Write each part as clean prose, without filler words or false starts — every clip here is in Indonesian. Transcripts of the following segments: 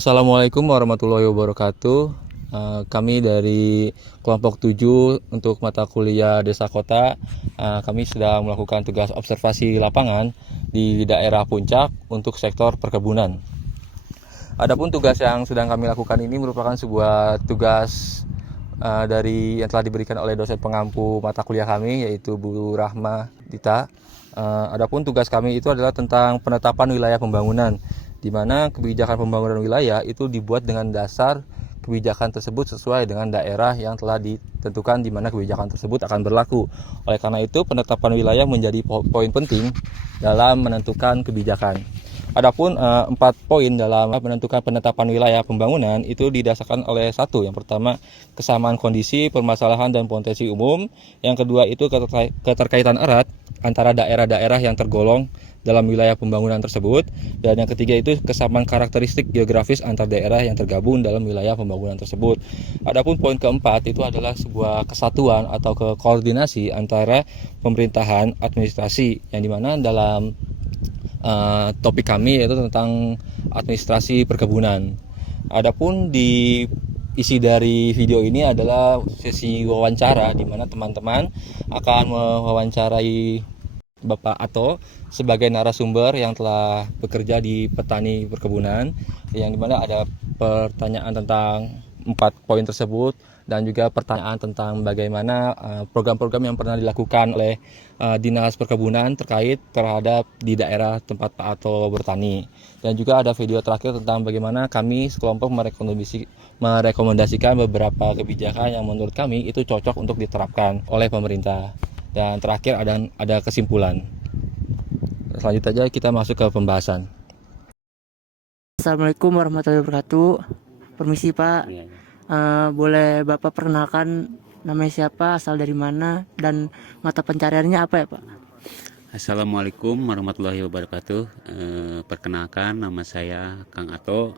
Assalamualaikum warahmatullahi wabarakatuh. Kami dari kelompok 7 untuk mata kuliah Desa Kota. Kami sedang melakukan tugas observasi lapangan di daerah Puncak untuk sektor perkebunan. Adapun tugas yang sedang kami lakukan ini merupakan sebuah tugas dari yang telah diberikan oleh dosen pengampu mata kuliah kami, yaitu Bu Rahma Dita. Adapun tugas kami itu adalah tentang penetapan wilayah pembangunan, di mana kebijakan pembangunan wilayah itu dibuat dengan dasar kebijakan tersebut sesuai dengan daerah yang telah ditentukan di mana kebijakan tersebut akan berlaku. Oleh karena itu, penetapan wilayah menjadi poin penting dalam menentukan kebijakan. Adapun 4 poin dalam menentukan penetapan wilayah pembangunan itu didasarkan oleh satu. Yang pertama, kesamaan kondisi, permasalahan, dan potensi umum. Yang kedua itu keterkaitan erat antara daerah-daerah yang tergolong dalam wilayah pembangunan tersebut. Dan yang ketiga itu kesamaan karakteristik geografis antar daerah yang tergabung dalam wilayah pembangunan tersebut. Adapun poin keempat itu adalah sebuah kesatuan atau koordinasi antara pemerintahan, administrasi, yang dimana dalam topik kami yaitu tentang administrasi perkebunan. Adapun di isi dari video ini adalah sesi wawancara, di mana teman-teman akan mewawancarai Bapak Ato sebagai narasumber yang telah bekerja di petani perkebunan, yang dimana ada pertanyaan tentang 4 poin tersebut dan juga pertanyaan tentang bagaimana program-program yang pernah dilakukan oleh Dinas Perkebunan terkait terhadap di daerah tempat Pak Ato bertani. Dan juga ada video terakhir tentang bagaimana kami sekelompok merekomendasikan beberapa kebijakan yang menurut kami itu cocok untuk diterapkan oleh pemerintah. Dan terakhir ada kesimpulan. Selanjutnya aja kita masuk ke pembahasan. Assalamualaikum warahmatullahi wabarakatuh. Permisi Pak, boleh Bapak perkenalkan namanya siapa, asal dari mana, dan mata pencariannya apa ya Pak? Assalamualaikum warahmatullahi wabarakatuh. Perkenalkan, nama saya Kang Ato.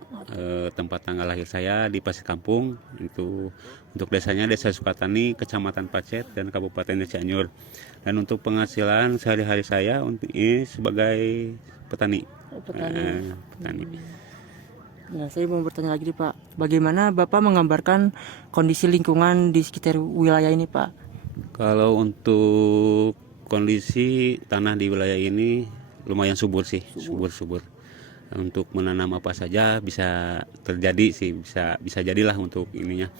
Tempat tanggal lahir saya di Pasir Kampung. Itu untuk desanya Desa Sukatani, Kecamatan Pacet, dan Kabupaten Cianjur. Dan untuk penghasilan sehari-hari saya untuk ini sebagai petani. Petani. Nah, saya mau bertanya lagi nih Pak, bagaimana Bapak menggambarkan kondisi lingkungan di sekitar wilayah ini Pak? Kalau untuk kondisi tanah di wilayah ini lumayan subur sih, subur. Untuk menanam apa saja bisa terjadi sih, bisa jadilah untuk ininya.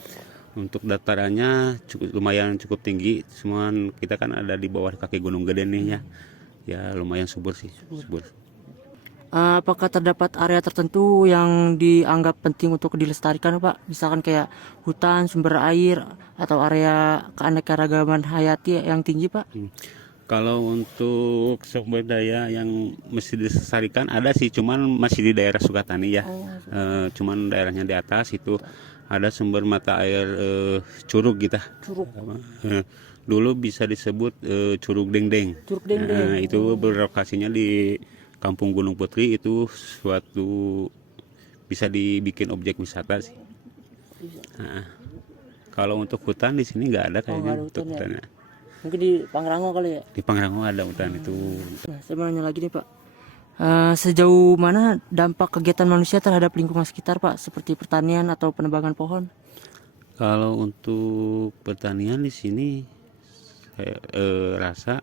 Untuk datarannya cukup tinggi, cuman kita kan ada di bawah kaki Gunung Gede nih ya. Ya lumayan subur sih, subur. Apakah terdapat area tertentu yang dianggap penting untuk dilestarikan Pak? Misalkan kayak hutan, sumber air, atau area keanekaragaman hayati yang tinggi Pak? Kalau untuk sumber daya yang mesti dilestarikan ada sih, cuman masih di daerah Sukatani ya. Cuman daerahnya di atas itu ada sumber mata air curug gitu. Dulu bisa disebut Curug Dengdeng. Curug Dengdeng. Itu berlokasinya di Kampung Gunung Putri, itu suatu bisa dibikin objek wisata sih. Kalau untuk hutan di sini nggak ada kayaknya untuk hutan ya. Mungkin di Pangrango kali ya? Di Pangrango ada hutan itu. Nah, saya mau nanya lagi nih Pak, sejauh mana dampak kegiatan manusia terhadap lingkungan sekitar Pak, seperti pertanian atau penebangan pohon? Kalau untuk pertanian di sini saya rasa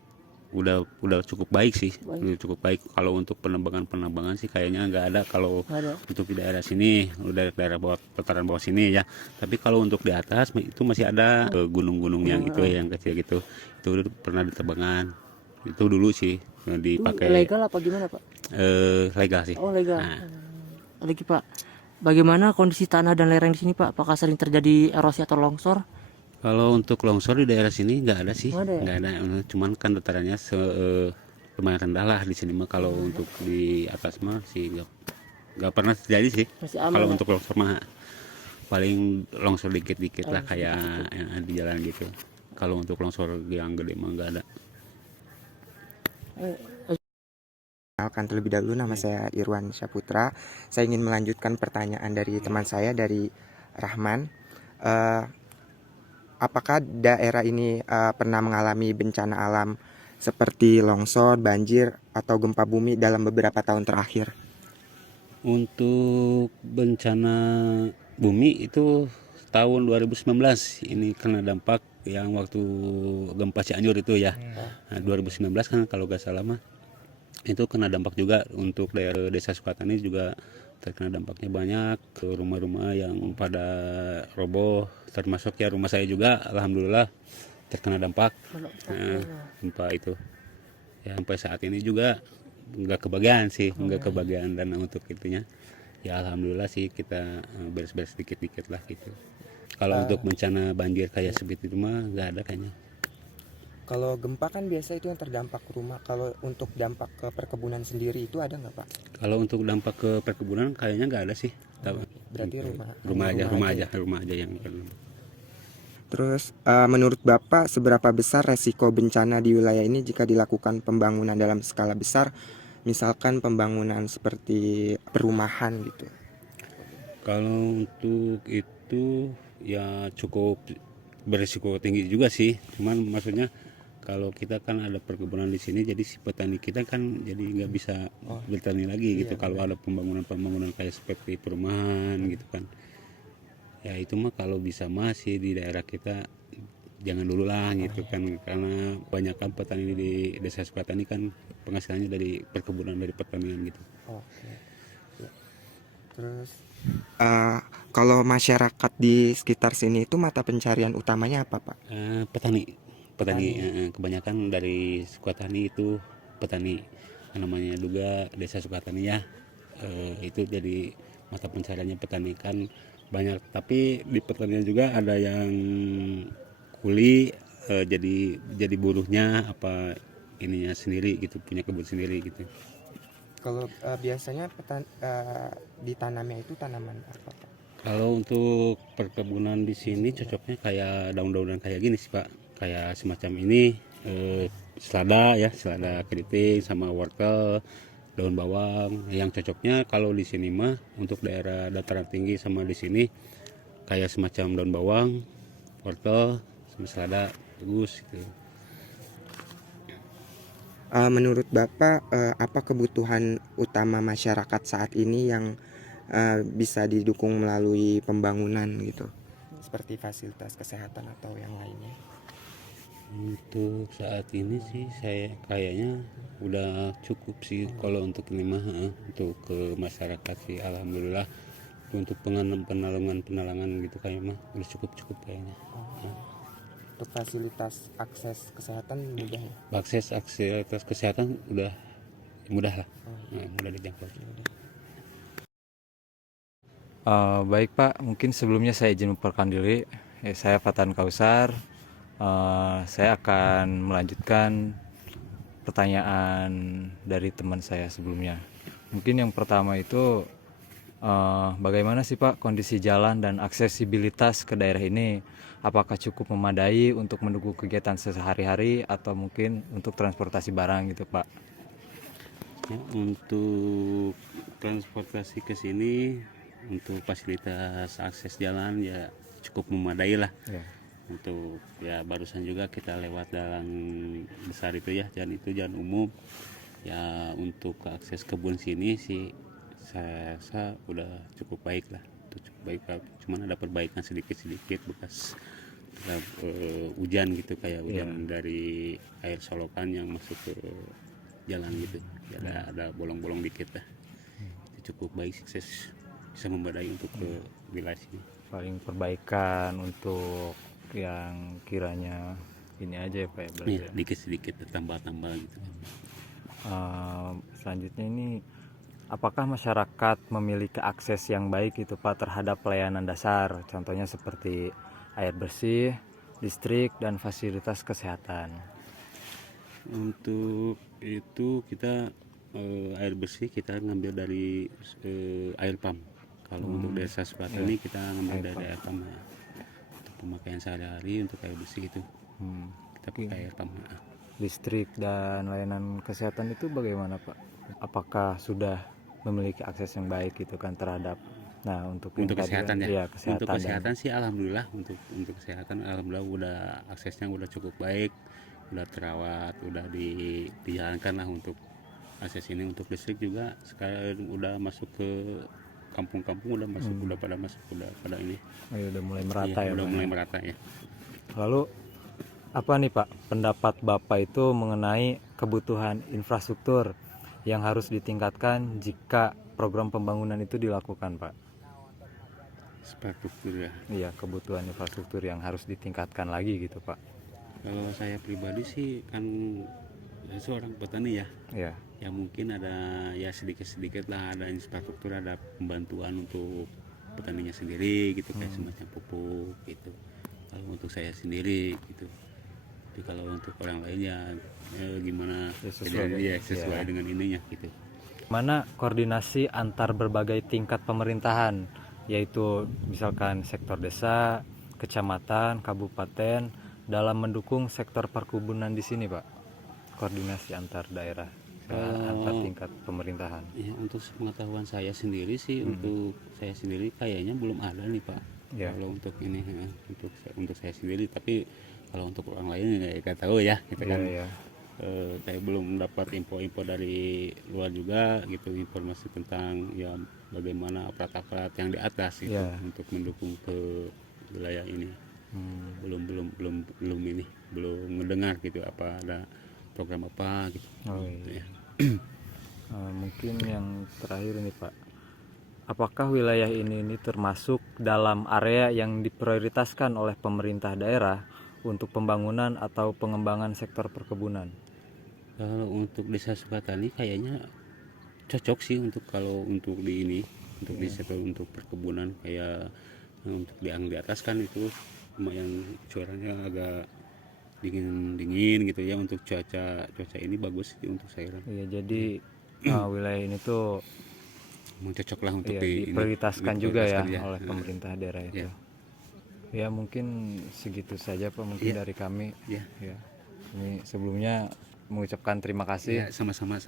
udah cukup baik sih, udah cukup baik. Kalau untuk penebangan sih kayaknya nggak ada kalau untuk di daerah sini, udah daerah bawah pelataran bawah sini ya. Tapi kalau untuk di atas itu masih ada gunung-gunung yang itu yang kecil gitu, itu pernah ditebangan. Itu dulu sih dipakai. Legal apa gimana Pak? Legal sih. Oh legal. Lagi Pak, bagaimana kondisi tanah dan lereng di sini Pak? Apakah sering terjadi erosi atau longsor? Kalau untuk longsor di daerah sini nggak ada sih, nggak ada. Cuman kan datarannya lumayan rendah lah di sini mah. Kalau untuk di atas mah sih nggak pernah terjadi sih. Kalau untuk longsor mah paling longsor dikit-dikit lah kayak yang di jalan gitu. Kalau untuk longsor yang gede mah nggak ada. Kenalkan terlebih dahulu, nama saya Irwan Syaputra. Saya ingin melanjutkan pertanyaan dari teman saya dari Rahman. Apakah daerah ini pernah mengalami bencana alam seperti longsor, banjir, atau gempa bumi dalam beberapa tahun terakhir? Untuk bencana bumi itu tahun 2019 ini kena dampak yang waktu gempa Cianjur itu ya. Nah, 2019 kan kalau nggak salah mah itu kena dampak juga untuk daerah desa Sukatani juga terkena dampaknya banyak ke rumah-rumah yang pada roboh termasuk ya rumah saya juga alhamdulillah terkena dampak gempa itu ya sampai saat ini juga nggak kebagian sih nggak kebagian dana untuk itunya ya alhamdulillah sih kita beres-beres dikit-dikit lah gitu kalau untuk bencana banjir kayak seperti itu mah nggak ada kayaknya. Kalau gempa kan biasa itu yang terdampak rumah. Kalau untuk dampak ke perkebunan sendiri itu ada nggak Pak? Kalau untuk dampak ke perkebunan kayaknya nggak ada sih. Berarti Rumah aja yang terdampak. Terus menurut Bapak seberapa besar resiko bencana di wilayah ini jika dilakukan pembangunan dalam skala besar, misalkan pembangunan seperti perumahan gitu? Kalau untuk itu ya cukup berisiko tinggi juga sih. Cuman maksudnya kalau kita kan ada perkebunan di sini, jadi si petani kita kan jadi nggak bisa bertani lagi gitu. Kalau ada pembangunan kayak seperti perumahan gitu kan. Ya itu mah kalau bisa masih di daerah kita jangan dulu lah gitu kan karena banyak kan petani di desa Sukatani kan penghasilannya dari perkebunan dari pertanian gitu. Oke. Terus kalau masyarakat di sekitar sini itu mata pencarian utamanya apa Pak? Petani kebanyakan dari Sukatani itu petani namanya juga desa Sukatani ya. Itu jadi mata pencariannya petani kan banyak tapi di pertanian juga ada yang kuli jadi buruhnya apa ininya sendiri gitu punya kebun sendiri gitu. Kalau biasanya ditanamnya itu tanaman apa Pak? Kalau untuk perkebunan di sini cocoknya kayak daun-daunan kayak gini sih Pak, kayak semacam ini selada keriting sama wortel, daun bawang. Yang cocoknya kalau di sini mah untuk daerah dataran tinggi sama di sini kayak semacam daun bawang, wortel, sama selada bagus gitu. Menurut Bapak apa kebutuhan utama masyarakat saat ini yang bisa didukung melalui pembangunan gitu, seperti fasilitas kesehatan atau yang lainnya? Untuk saat ini sih saya kayaknya udah cukup sih kalau untuk ini mah untuk ke masyarakat sih alhamdulillah untuk penalangan gitu kayaknya mah udah cukup kayaknya. Untuk fasilitas akses kesehatan mudah ya? Akses kesehatan udah mudah lah, mudah dijangkau. Baik Pak, mungkin sebelumnya saya izin memperkenalkan diri. Saya Fatan Kausar. Saya akan melanjutkan pertanyaan dari teman saya sebelumnya. Mungkin yang pertama itu bagaimana sih Pak kondisi jalan dan aksesibilitas ke daerah ini? Apakah cukup memadai untuk mendukung kegiatan sehari-hari atau mungkin untuk transportasi barang gitu Pak? Ya, untuk transportasi ke sini untuk fasilitas akses jalan ya cukup memadai lah. Ya. Untuk ya barusan juga kita lewat jalan besar itu ya, jalan umum ya. Untuk akses kebun sini sih saya rasa udah cukup baik lah, cukup baik lah. Cuman ada perbaikan sedikit bekas hujan gitu, kayak hujan dari air solokan yang masuk ke jalan gitu ya, ada bolong-bolong dikit lah. Itu cukup baik, sukses bisa memadai untuk ke wilayah sini. Paling perbaikan untuk yang kiranya ini aja ya Pak ya, Iya, dikit-sedikit tambah-tambah gitu. Selanjutnya ini apakah masyarakat memiliki akses yang baik itu Pak terhadap pelayanan dasar, contohnya seperti air bersih, listrik, dan fasilitas kesehatan? Untuk itu kita air bersih kita ngambil dari air pump. Kalau untuk desa Sukatani kita ngambil dari air pump ya. Untuk pemakaian sehari-hari untuk air bersih itu kita pakai air pump. Listrik dan layanan kesehatan itu bagaimana Pak? Apakah sudah memiliki akses yang baik gitu kan terhadap untuk kesehatan ya? Kesehatan untuk kesehatan sih alhamdulillah, untuk kesehatan alhamdulillah udah aksesnya udah cukup baik, udah terawat, udah dijalankan lah untuk akses ini untuk listrik juga sekarang udah masuk ke kampung-kampung, udah masuk, udah pada masuk, udah pada ini. Oh, udah mulai merata ya, Udah Pak? mulai merata ya. Lalu apa nih Pak pendapat Bapak itu mengenai kebutuhan infrastruktur yang harus ditingkatkan jika program pembangunan itu dilakukan, Pak? Infrastruktur ya. Iya, kebutuhan infrastruktur yang harus ditingkatkan lagi gitu, Pak. Kalau saya pribadi sih kan seorang petani ya. Iya. Ya mungkin ada ya sedikit-sedikit lah, ada infrastruktur, ada pembantuan untuk petaninya sendiri gitu, kayak semacam pupuk gitu. Kalau untuk saya sendiri gitu. Tapi kalau untuk orang lain ya gimana Ya, sesuai. sesuai Ya. dengan ininya gitu. Mana koordinasi antar berbagai tingkat pemerintahan, yaitu misalkan sektor desa, kecamatan, kabupaten dalam mendukung sektor perkebunan di sini, Pak. Koordinasi antar daerah, antar tingkat pemerintahan. Ya, untuk pengetahuan saya sendiri sih, untuk saya sendiri kayaknya belum ada nih Pak. Ya. Kalau untuk ini untuk saya sendiri, tapi kalau untuk orang lain ya nggak tahu ya, gitu kan. Iya, iya. Saya belum dapat info-info dari luar juga gitu, informasi tentang ya bagaimana aparat-aparat yang di atas gitu Ya. untuk mendukung ke wilayah ini. Belum ini, belum mendengar gitu apa ada program apa gitu. Oh, Gitu iya. ya. Mungkin yang terakhir ini Pak, apakah wilayah ini termasuk dalam area yang diprioritaskan oleh pemerintah daerah untuk pembangunan atau pengembangan sektor perkebunan? Kalau untuk desa Sukatani kayaknya cocok sih untuk kalau untuk di ini, untuk di sektor untuk perkebunan, kayak untuk yang di atas kan itu lumayan cuacanya agak dingin gitu ya, untuk cuaca ini bagus sih untuk sayuran. Iya, jadi wilayah ini tuh Emang cocok lah untuk iya, di diprioritaskan juga ya diprioritaskan oleh pemerintah daerah itu. Iya. Ya mungkin segitu saja Pak, mungkin Iya. dari kami. Ya, Ya. Ini sebelumnya mengucapkan terima kasih. ya sama-sama.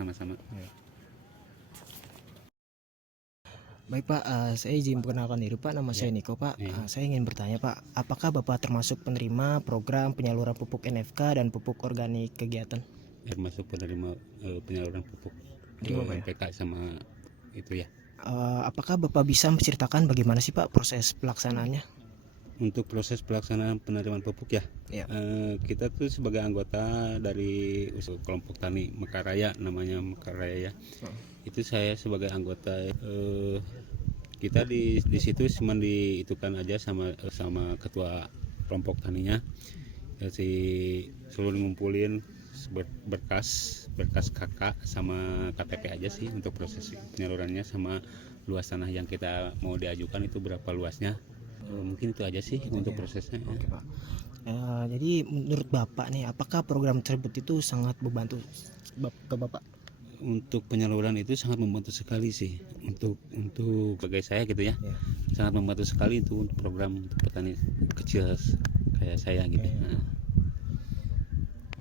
Baik Pak, saya izin perkenalkan diri Pak, nama saya Niko Pak. Iya. Saya ingin bertanya Pak, apakah Bapak termasuk penerima program penyaluran pupuk NFK dan pupuk organik kegiatan? Termasuk penerima penyaluran pupuk Terima, Pak, ya? PK sama itu ya. Apakah Bapak bisa menceritakan bagaimana sih Pak proses pelaksanaannya? Untuk proses pelaksanaan penerimaan pupuk ya, Iya. kita tuh sebagai anggota dari kelompok tani Mekaraya, namanya Mekaraya ya. Itu saya sebagai anggota, kita di situ cuma diitukan aja sama ketua kelompok taninya. Si seluruh ngumpulin berkas kakak sama KTP aja sih untuk proses penyalurannya, sama luas tanah yang kita mau diajukan itu berapa luasnya. Mungkin itu aja sih untuk prosesnya. Oke Pak. Jadi menurut Bapak nih, apakah program tersebut itu sangat membantu ke Bapak? Untuk penyaluran itu sangat membantu sekali sih untuk sebagai saya gitu ya. Ya. Sangat membantu sekali itu untuk program untuk petani kecil kayak saya gitu.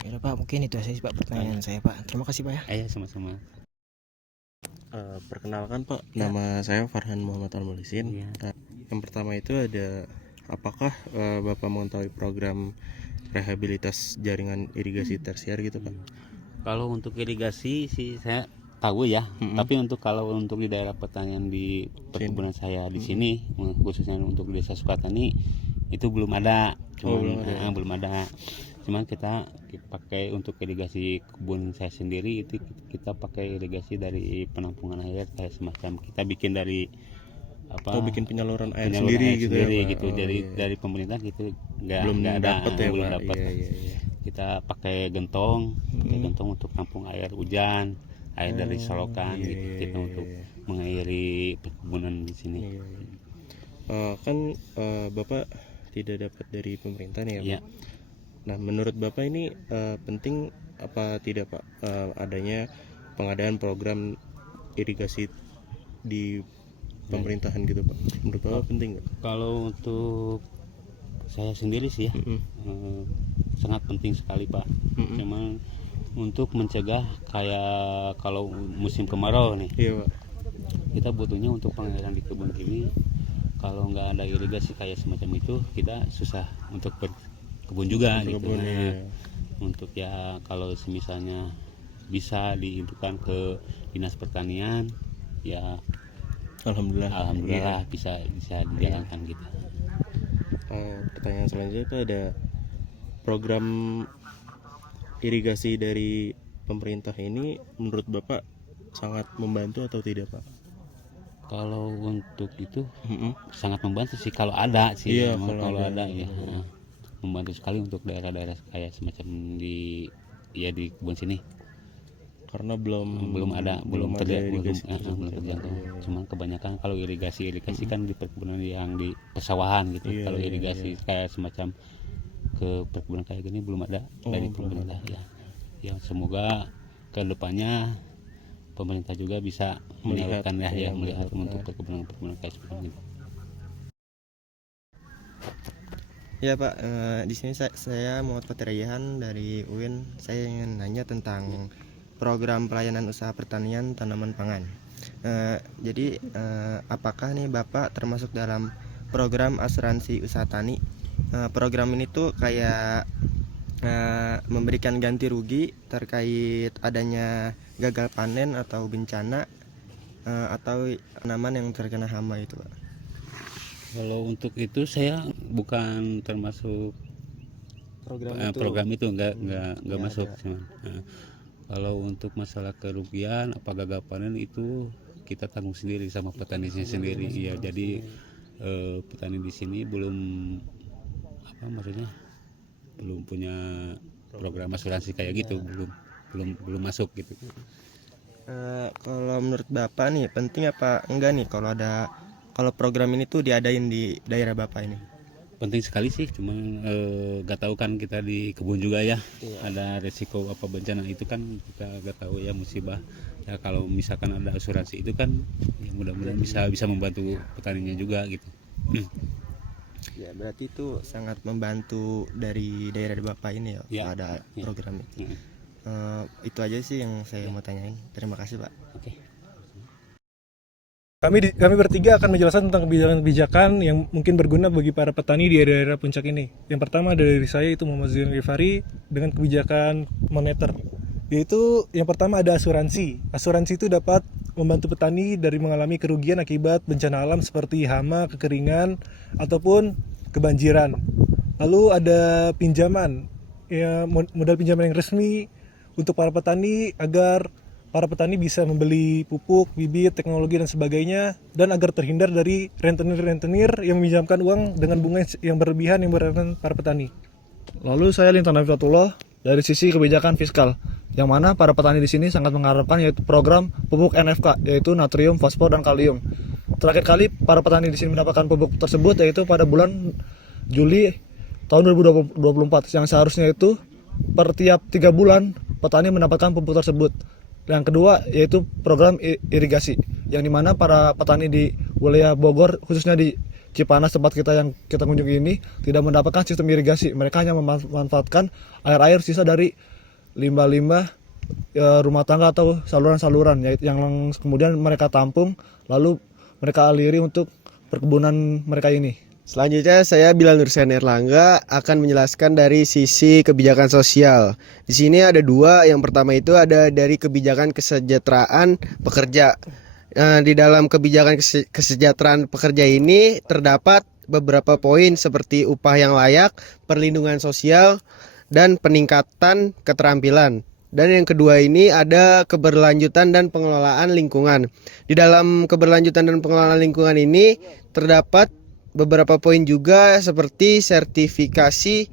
Ya udah, Pak, mungkin itu saja sih Pak pertanyaan saya Pak. Terima kasih Pak ya. Sama-sama. Perkenalkan Pak, nama saya Farhan Muhammad Al-Mulisin. Iya. Yang pertama itu ada, apakah Bapak mengetahui program rehabilitas jaringan irigasi tersier gitu Pak? Kalau untuk irigasi sih saya tahu ya, tapi kalau untuk di daerah pertanian di perkebunan saya di sini, khususnya untuk di desa Sukatani itu belum ada. Belum ada. Cuman kita pakai untuk irigasi kebun saya sendiri, itu kita pakai irigasi dari penampungan air, kayak semacam kita bikin dari Atau bikin penyaluran air penyaluran sendiri air gitu sendiri ya Pak? gitu. Dari pemerintah gitu belum nggak ada, dapat ya belum Pak? dapat. Iya. Kita pakai gentong untuk tampung air hujan, air dari selokan gitu, kita untuk mengairi perkebunan di sini. Kan Bapak tidak dapat dari pemerintah nih ya Pak? Iya. Nah, menurut Bapak ini penting apa tidak Pak adanya pengadaan program irigasi di pemerintahan gitu Pak? Menurut Bapak penting nggak? Kalau untuk saya sendiri sih ya, sangat penting sekali Pak. Cuman untuk mencegah kayak kalau musim kemarau nih, Iya Pak. kita butuhnya untuk pengairan di kebun ini. Kalau nggak ada irigasi kayak semacam itu, kita susah untuk berkebun juga gitu. Kebun, iya. Untuk ya kalau misalnya bisa diindukan ke dinas pertanian ya. Alhamdulillah bisa dijalankan gitu. Pertanyaan selanjutnya itu ada program irigasi dari pemerintah ini menurut Bapak sangat membantu atau tidak, Pak? Kalau untuk itu sangat membantu sih kalau ada sih. Iya, Memang kalau kalau ada. ada ya membantu sekali untuk daerah-daerah kayak semacam di kebun sini. Karena belum terjangkau. Cuman kebanyakan kalau irigasi kan di perkebunan yang di pesawahan gitu. Iya, Kalau iya, irigasi kayak semacam ke perkebunan kayak gini belum ada dari pemerintah ya. Yang semoga ke depannya pemerintah juga bisa Melihat, menyalurkan iya, melihat benar. untuk perkebunan kayak seperti itu. Ya Pak, di sini saya Muhammad Fatih Rayhan dari UIN. Saya ingin nanya tentang program pelayanan usaha pertanian tanaman pangan. Jadi apakah nih Bapak termasuk dalam program asuransi usaha tani? Program ini tuh kayak memberikan ganti rugi terkait adanya gagal panen atau bencana atau tanaman yang terkena hama itu, Pak. Kalau untuk itu saya bukan termasuk program itu nggak masuk. Cuman, kalau untuk masalah kerugian apa gagal panen itu kita tanggung sendiri sama petaninya sendiri. Iya, jadi petani di sini belum belum punya program asuransi kayak gitu, belum masuk gitu. Kalau menurut Bapak nih penting apa enggak nih kalau program ini tuh diadain di daerah Bapak ini? Penting sekali sih, cuma gak tahu kan kita di kebun juga ya, ada resiko apa bencana itu kan kita gak tahu ya, musibah ya. Kalau misalkan ada asuransi itu kan ya mudah-mudahan bisa membantu petaninya juga gitu. Ya berarti itu sangat membantu dari daerah Bapak ini ya, Ya, ada ya. program itu. Itu aja sih yang saya mau tanyain. Terima kasih Pak. Oke. Kami bertiga akan menjelaskan tentang kebijakan-kebijakan yang mungkin berguna bagi para petani di daerah puncak ini. Yang pertama dari saya itu Muhammad Zain Rifari dengan kebijakan moneter. Yaitu yang pertama ada asuransi. Asuransi itu dapat membantu petani dari mengalami kerugian akibat bencana alam seperti hama, kekeringan, ataupun kebanjiran. Lalu ada pinjaman, ya, modal pinjaman yang resmi untuk para petani agar para petani bisa membeli pupuk, bibit, teknologi dan sebagainya, dan agar terhindar dari rentenir-rentenir yang meminjamkan uang dengan bunga yang berlebihan yang merugikan para petani. Lalu saya Lintan Nafiatullah dari sisi kebijakan fiskal, yang mana para petani di sini sangat mengharapkan yaitu program pupuk NFK, yaitu natrium, fosfor, dan kalium. Terakhir kali para petani di sini mendapatkan pupuk tersebut yaitu pada bulan Juli tahun 2024, yang seharusnya itu per tiap 3 bulan petani mendapatkan pupuk tersebut. Yang kedua yaitu program irigasi, yang dimana para petani di wilayah Bogor, khususnya di Cipanas tempat yang kita kunjungi ini, tidak mendapatkan sistem irigasi. Mereka hanya memanfaatkan air sisa dari limbah-limbah rumah tangga atau saluran-saluran yang kemudian mereka tampung lalu mereka aliri untuk perkebunan mereka ini. Selanjutnya saya Bilal Nursen Erlangga akan menjelaskan dari sisi kebijakan sosial. Di sini ada 2. Yang pertama itu ada dari kebijakan kesejahteraan pekerja. Di dalam kebijakan kesejahteraan pekerja ini terdapat beberapa poin seperti upah yang layak, perlindungan sosial, dan peningkatan keterampilan. Dan yang kedua ini ada keberlanjutan dan pengelolaan lingkungan. Di dalam keberlanjutan dan pengelolaan lingkungan ini terdapat beberapa poin juga seperti sertifikasi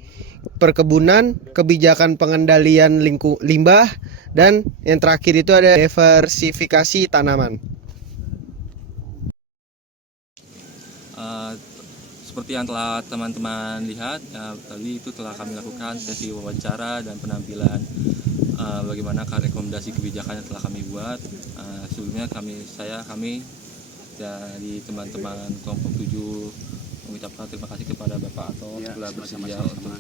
perkebunan, kebijakan pengendalian limbah, dan yang terakhir itu ada diversifikasi tanaman. Seperti yang telah teman-teman lihat, tadi itu telah kami lakukan sesi wawancara dan penampilan bagaimana rekomendasi kebijakan yang telah kami buat. Sebelumnya kami dari teman-teman kelompok 7 mengucapkan terima kasih kepada Bapak Ato telah bersedia untuk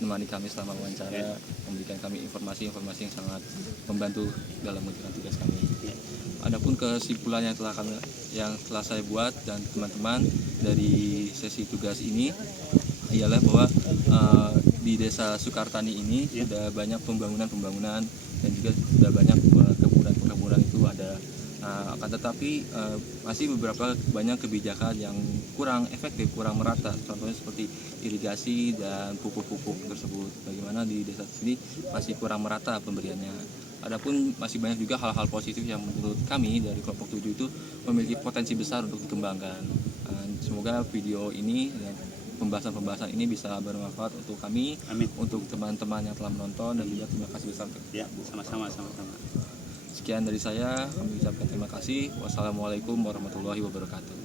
menemani kami selama wawancara, memberikan kami informasi-informasi yang sangat membantu dalam menjalankan tugas kami. Adapun kesimpulan yang telah saya buat dan teman-teman dari sesi tugas ini, ialah bahwa di Desa Sukartani ini sudah banyak pembangunan dan juga sudah banyak perkebunan itu ada. Akan tetapi masih banyak kebijakan yang kurang efektif, kurang merata. Contohnya seperti irigasi dan pupuk-pupuk tersebut. Bagaimana di desa sini masih kurang merata pemberiannya. Adapun masih banyak juga hal-hal positif yang menurut kami dari kelompok 7 itu memiliki potensi besar untuk dikembangkan. Semoga video ini dan pembahasan ini bisa bermanfaat untuk kami, Amin. untuk teman-teman yang telah menonton, dan juga terima kasih besar. Ya, sama-sama. Sekian dari saya, kami ucapkan terima kasih. Wassalamualaikum warahmatullahi wabarakatuh.